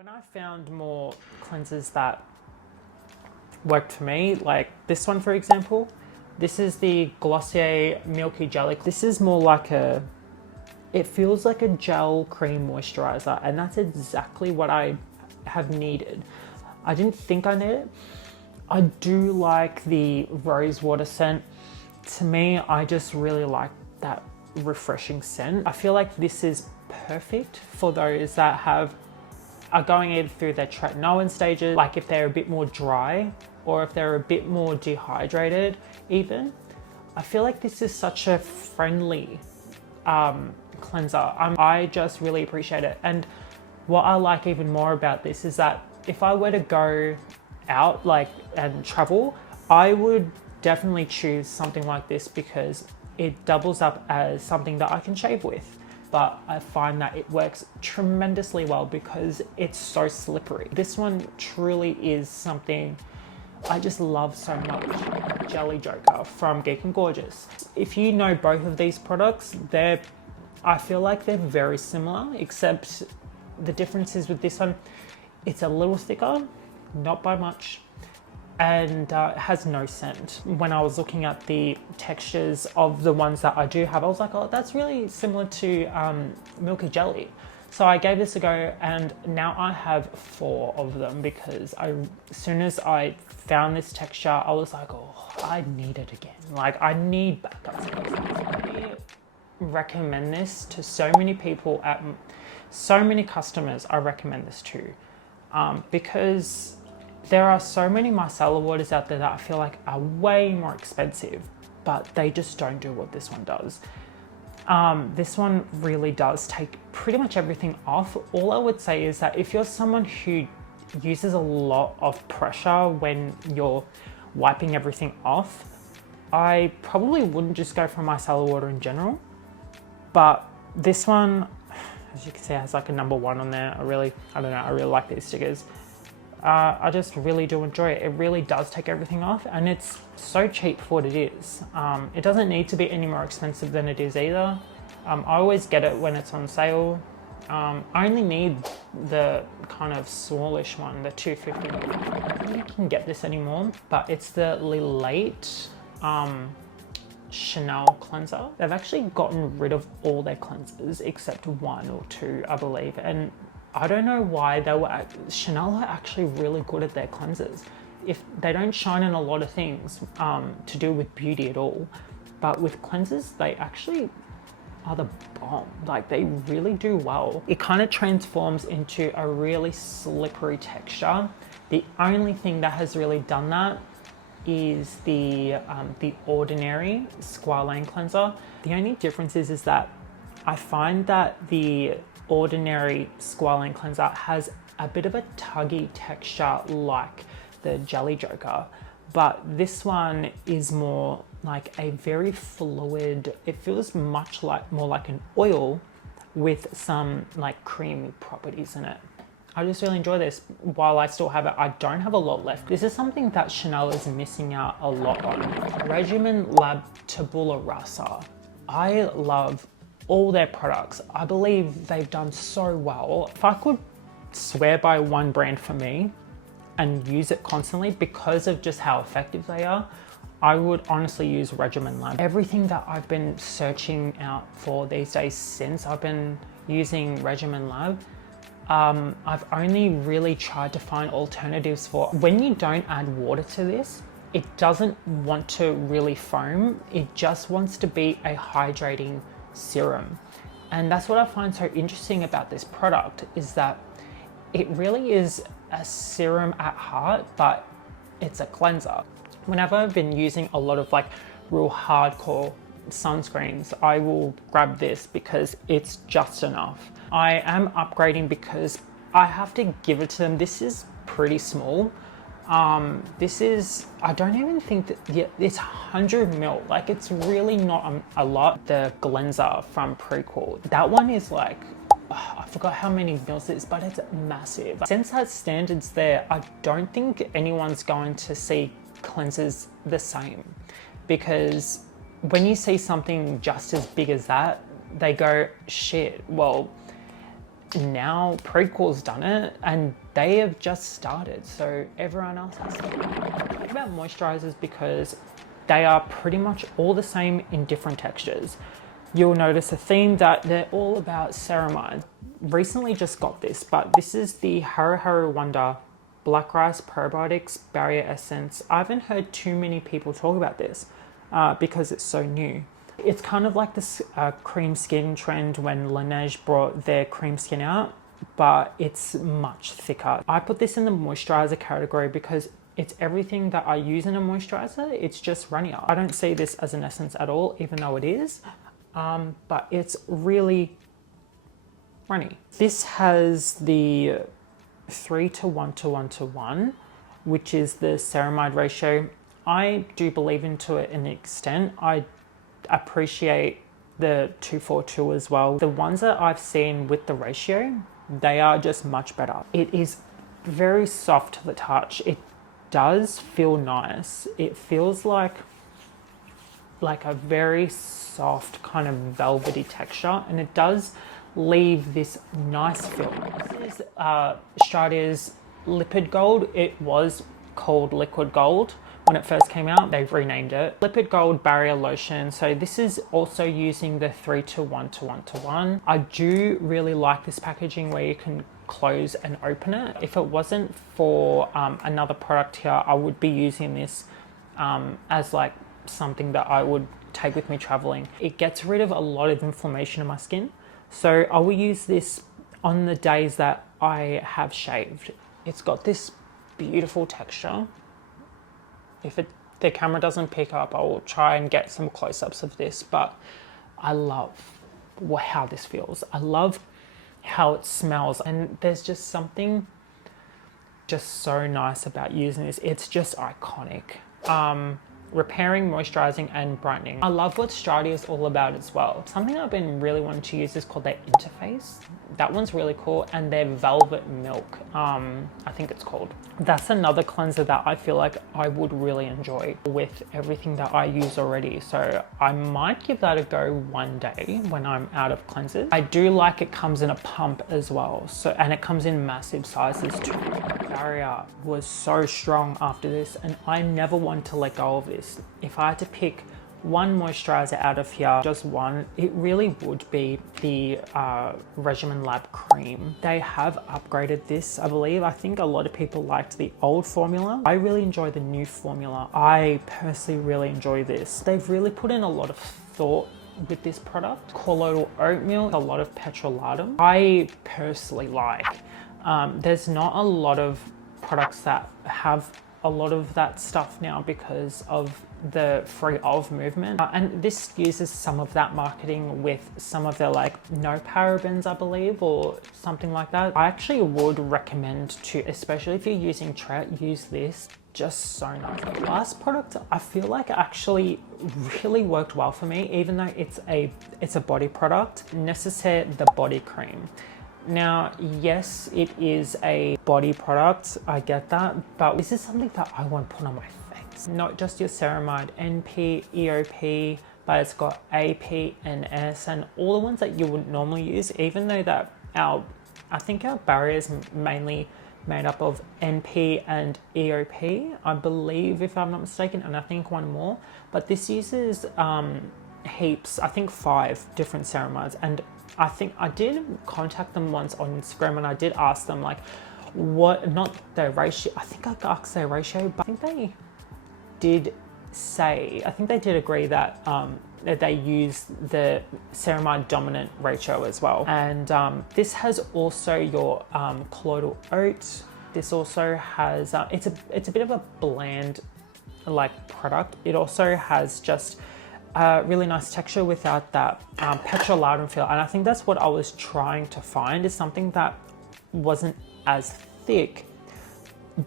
When I found more cleansers that worked for me, like this one for example, this is the Glossier Milky Jelly. This is more like it feels like a gel cream moisturizer, and that's exactly what I have needed. I didn't think I needed it. I do like the rose water scent. To me, I just really like that refreshing scent. I feel like this is perfect for those that are going either through their tretinoin stages, like if they're a bit more dry or if they're a bit more dehydrated even. I feel like this is such a friendly cleanser. I just really appreciate it. And what I like even more about this is that if I were to go out and travel, I would definitely choose something like this because it doubles up as something that I can shave with. But I find that it works tremendously well because it's so slippery. This one truly is something I just love so much. Jelly Joker from Geek and Gorgeous. If you know both of these products, I feel like they're very similar, except the difference is with this one, it's a little thicker, not by much, and it has no scent. When I was looking at the textures of the ones that I do have, I was like, oh, that's really similar to Milky Jelly. So I gave this a go, and now I have 4 of them because as soon as I found this texture, I was like, oh, I need it again. Like, I need backups. I recommend this to so many people, so many customers I recommend this to, because there are so many micellar waters out there that I feel like are way more expensive, but they just don't do what this one does. This one really does take pretty much everything off. All I would say is that if you're someone who uses a lot of pressure when you're wiping everything off, I probably wouldn't just go for micellar water in general. But this one, as you can see, has like a number 1 on there. I really like these stickers. I just really do enjoy it. It really does take everything off, and it's so cheap for what it is. It doesn't need to be any more expensive than it is either. I always get it when it's on sale. I only need the kind of smallish one, the 250. I don't think you can get this anymore, but it's the Lait Chanel cleanser. They've actually gotten rid of all their cleansers except 1 or 2, I believe, and I don't know why. Chanel are actually really good at their cleansers. If they don't shine in a lot of things to do with beauty at all, but with cleansers, they actually are the bomb. Like, they really do well. It kind of transforms into a really slippery texture. The only thing that has really done that is the Ordinary Squalane cleanser. The only difference is that I find that the Ordinary Squalane cleanser has a bit of a tuggy texture like the Jelly Joker, but this one is more like a very fluid, it feels more like an oil with some like creamy properties in it. I just really enjoy this while I still have it. I don't have a lot left. This is something that Chanel is missing out a lot on. Regimenlab Tabula Rasa. I love all their products. I believe they've done so well. If I could swear by one brand for me and use it constantly because of just how effective they are, I would honestly use Regimenlab. Everything that I've been searching out for these days since I've been using Regimenlab, I've only really tried to find alternatives for. When you don't add water to this, it doesn't want to really foam. It just wants to be a hydrating serum. And that's what I find so interesting about this product, is that it really is a serum at heart, but it's a cleanser. Whenever I've been using a lot of like real hardcore sunscreens, I will grab this because it's just enough. I am upgrading because I have to give it to them. This is pretty small. This is, I don't even think that, yeah, it's 100 ml. Like, it's really not a lot. The Gleanser from Prequel, that one is like, I forgot how many mils it is, but it's massive. Since that standard's there, I don't think anyone's going to see cleansers the same, because when you see something just as big as that, they go, shit, well, now Prequel's done it and they have just started, so everyone else has to. Think about moisturizers because they are pretty much all the same in different textures. You'll notice a theme that they're all about ceramide. Recently just got this, but this is the Haruharu Wonder Black Rice Probiotics Barrier Essence. I haven't heard too many people talk about this because it's so new. It's kind of like this cream skin trend when Laneige brought their cream skin out, but it's much thicker. I put this in the moisturizer category because it's everything that I use in a moisturizer. It's just runnier. I don't see this as an essence at all, even though it is, but it's really runny. This has the 3:1:1:1, which is the ceramide ratio. I do believe into it in an extent. I appreciate the 2:4:2 as well. The ones that I've seen with the ratio, they are just much better. It is very soft to the touch. It does feel nice. It feels like a very soft kind of velvety texture, and it does leave this nice feel. This is Stradia's Lipid Gold. It was called Liquid Gold when it first came out. They've renamed it Lipid Gold Barrier Lotion. So this is also using the 3:1:1:1. I do really like this packaging where you can close and open it. If it wasn't for another product here, I would be using this as like something that I would take with me traveling. It gets rid of a lot of inflammation in my skin. So I will use this on the days that I have shaved. It's got this beautiful texture. If the camera doesn't pick up, I will try and get some close-ups of this, but I love how this feels. I love how it smells, and there's just something just so nice about using this. It's just iconic. Repairing, moisturizing, and brightening. I love what Stradia is all about as well. Something I've been really wanting to use is called their interface. That one's really cool, and their Velvet Milk, I think it's called. That's another cleanser that I feel like I would really enjoy with everything that I use already. So I might give that a go one day when I'm out of cleansers. I do like it comes in a pump as well. So, and it comes in massive sizes too. Barrier was so strong after this, and I never want to let go of this. If I had to pick one moisturizer out of here, just one, it really would be the Regimenlab cream. They have upgraded this, I believe. I think a lot of people liked the old formula. I really enjoy the new formula. I personally really enjoy this. They've really put in a lot of thought with this product. Colloidal oatmeal, a lot of petrolatum. I personally like. There's not a lot of products that have a lot of that stuff now because of the free of movement, and this uses some of that marketing with some of their like no parabens, I believe, or something like that. I actually would recommend to, especially if you're using Tret, use this. Just so nice. The last product I feel like actually really worked well for me, even though it's a body product. Necessaire the body cream. Now, yes, it is a body product, I get that, but this is something that I want to put on my face. Not just your ceramide, NP, EOP, but it's got AP and S and all the ones that you would normally use, even though that I think our barrier is mainly made up of NP and EOP, I believe, if I'm not mistaken, and I think one more, but this uses heaps, I think 5 different ceramides, and I think I did contact them once on Instagram and I did ask them like what, not their ratio, I think I asked their ratio, but I think they did say, I think they did agree that they use the ceramide dominant ratio as well. And this has also your colloidal oat. This also has, it's a bit of a bland like product. It also has just really nice texture without that petrolatum feel, and I think that's what I was trying to find, is something that wasn't as thick,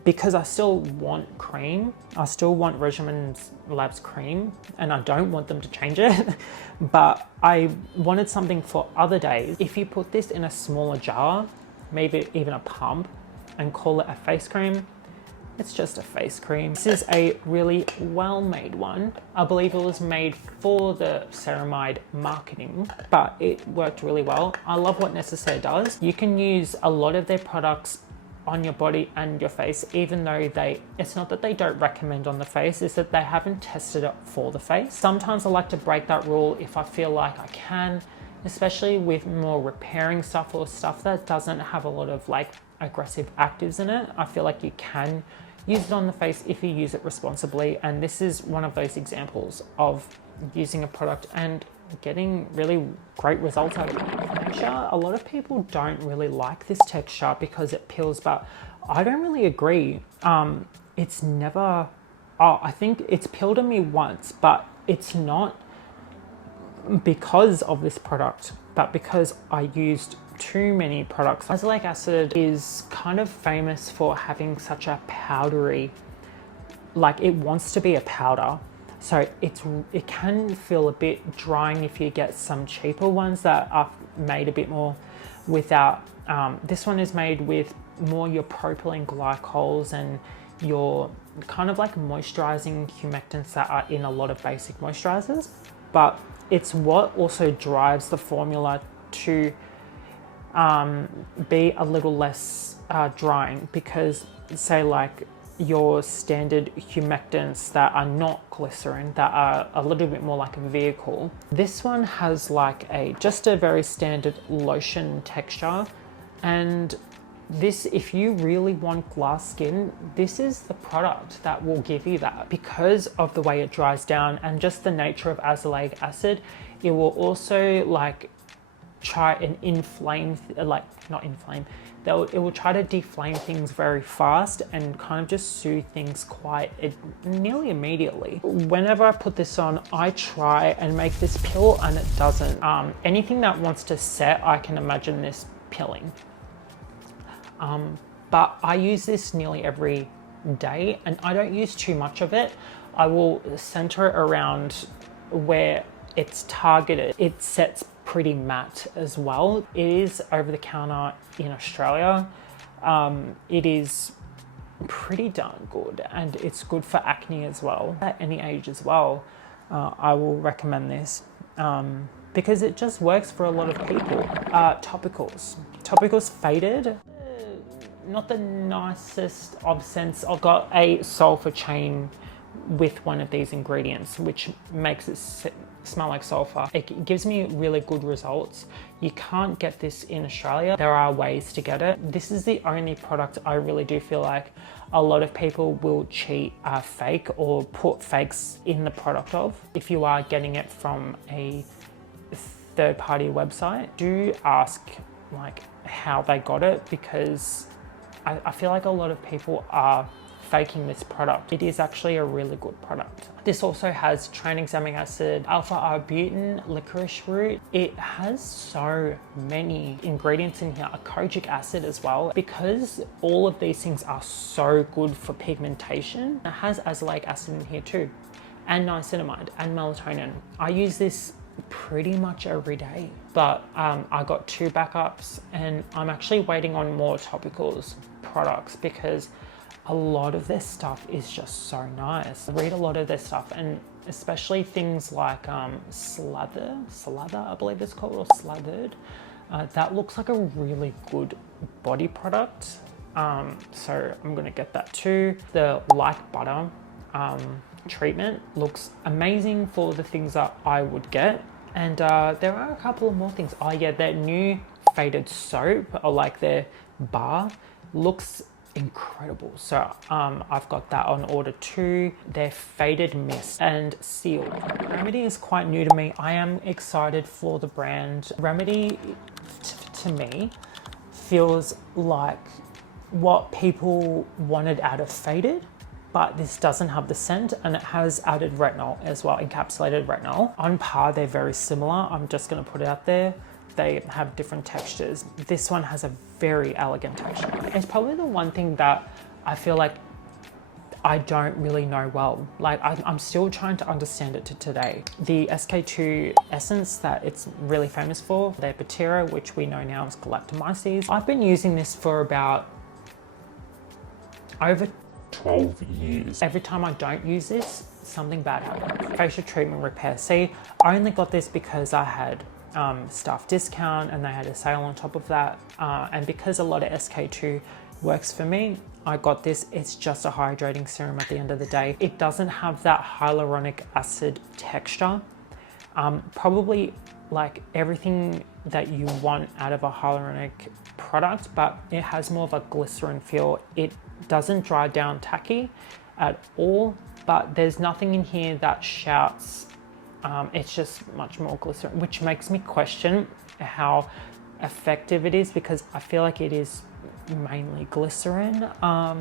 because I still want cream. I still want Regimenlab's cream, and I don't want them to change it, but I wanted something for other days. If you put this in a smaller jar, maybe even a pump, and call it a face cream, It's just a face cream. This is a really well-made one. I believe it was made for the ceramide marketing, but it worked really well. I love what Necessaire does. You can use a lot of their products on your body and your face, even though it's not that they don't recommend on the face, it's that they haven't tested it for the face. Sometimes I like to break that rule if I feel like I can, especially with more repairing stuff or stuff that doesn't have a lot of like aggressive actives in it. I feel like you can use it on the face if you use it responsibly, and this is one of those examples of using a product and getting really great results out of it. Texture, a lot of people don't really like this texture because it peels, but I don't really agree. It's never, I think it's peeled on me once, but it's not because of this product, but because I used too many products. Azelaic acid is kind of famous for having such a powdery, like it wants to be a powder. So it can feel a bit drying if you get some cheaper ones that are made a bit more without, this one is made with more your propylene glycols and your kind of like moisturizing humectants that are in a lot of basic moisturizers, but it's what also drives the formula to be a little less drying, because say like your standard humectants that are not glycerin, that are a little bit more like a vehicle. This one has like just a very standard lotion texture, and this, if you really want glass skin, this is the product that will give you that. Because of the way it dries down and just the nature of azelaic acid, it will also like try and inflame, like not inflame, it will try to deflame things very fast and kind of just soothe things nearly immediately. Whenever I put this on, I try and make this peel and it doesn't. Anything that wants to set, I can imagine this peeling. But I use this nearly every day and I don't use too much of it. I will center it around where it's targeted. It sets pretty matte as well. It is over the counter in Australia. It is pretty darn good, and it's good for acne as well. At any age as well, I will recommend this because it just works for a lot of people. Topicals faded. Not the nicest of scents. I've got a sulfur chain with one of these ingredients, which makes it smell like sulfur. It gives me really good results. You can't get this in Australia. There are ways to get it. This is the only product I really do feel like a lot of people will cheat fake or put fakes in the product of. If you are getting it from a third-party website, do ask like how they got it, because I feel like a lot of people are faking this product. It is actually a really good product. This also has tranexamic acid, alpha-arbutin, licorice root. It has so many ingredients in here, a kojic acid as well. Because all of these things are so good for pigmentation, it has azelaic acid in here too, and niacinamide and melatonin. I use this pretty much every day, but I got 2 backups and I'm actually waiting on more topicals products because a lot of their stuff is just so nice. I read a lot of their stuff, and especially things like Slather, I believe it's called, or Slathered. That looks like a really good body product. So I'm gonna get that too. The Like Butter treatment looks amazing for the things that I would get. And there are a couple of more things. Oh yeah, their new faded soap, or like their bar, looks incredible. So I've got that on order too. Their faded mist and seal. Remedy is quite new to me. I am excited for the brand. Remedy to me feels like what people wanted out of faded, but this doesn't have the scent, and it has added retinol as well, encapsulated retinol. On par, they're very similar. I'm just gonna put it out there. They have different textures. This one has a very elegant texture. It's probably the one thing that I feel like I don't really know well. Like I'm still trying to understand it to today. The SK2 essence that it's really famous for, their Patera, which we know now is galactomyces. I've been using this for about over 12 years. Every time I don't use this, something bad happens. Facial treatment repair. See, I only got this because I had staff discount and they had a sale on top of that. And because a lot of SK2 works for me, I got this. It's just a hydrating serum at the end of the day. It doesn't have that hyaluronic acid texture. Probably like everything that you want out of a hyaluronic product, but it has more of a glycerin feel. It doesn't dry down tacky at all, but there's nothing in here that shouts. It's just much more glycerin, which makes me question how effective it is, because I feel like it is mainly glycerin. I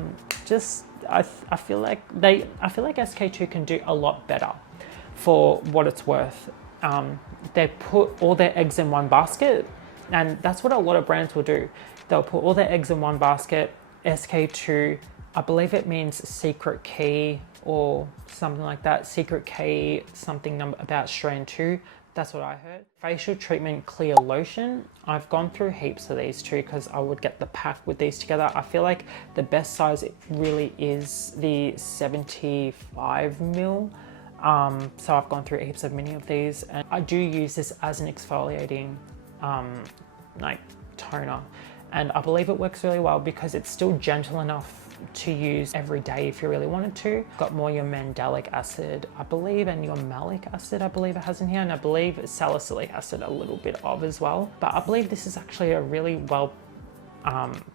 feel like SK2 can do a lot better for what it's worth. They put all their eggs in one basket, and that's what a lot of brands will do. They'll put all their eggs in one basket. SK2, I believe it means secret key or something like that. Secret key, something about strand 2. That's what I heard. Facial treatment clear lotion. I've gone through heaps of these too because I would get the pack with these together. I feel like the best size really is the 75 ml. So I've gone through heaps of many of these, and I do use this as an exfoliating like toner, and I believe it works really well because it's still gentle enough to use every day if you really wanted to. Got more your mandelic acid, I believe, and your malic acid, I believe it has in here, and I believe salicylic acid a little bit of as well. But I believe this is actually a really well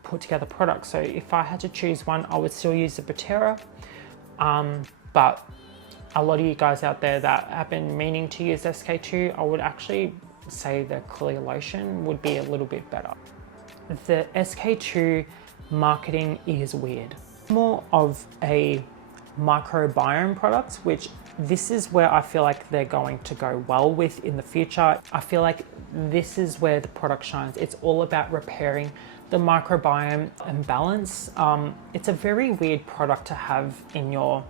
put together product. So if I had to choose one, I would still use the Botera, but a lot of you guys out there that have been meaning to use SK2, I would actually say the clear lotion would be a little bit better. The SK2 marketing is weird. More of a microbiome product, which this is where I feel like they're going to go well with in the future. I feel like this is where the product shines. It's all about repairing the microbiome imbalance. It's a very weird product to have in your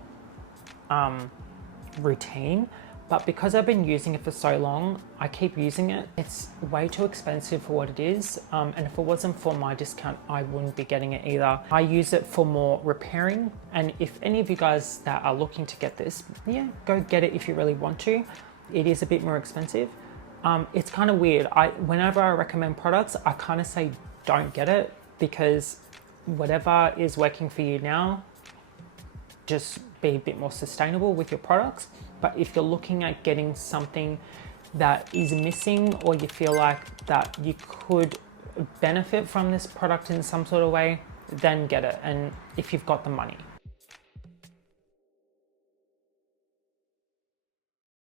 routine, but because I've been using it for so long, I keep using it. It's way too expensive for what it is, and if it wasn't for my discount, I wouldn't be getting it either. I use it for more repairing, and if any of you guys that are looking to get this, yeah, go get it if you really want to. It is a bit more expensive. It's kind of weird. Whenever I recommend products, I kind of say don't get it, because whatever is working for you now, just be a bit more sustainable with your products. But if you're looking at getting something that is missing, or you feel like that you could benefit from this product in some sort of way, then get it, and if you've got the money.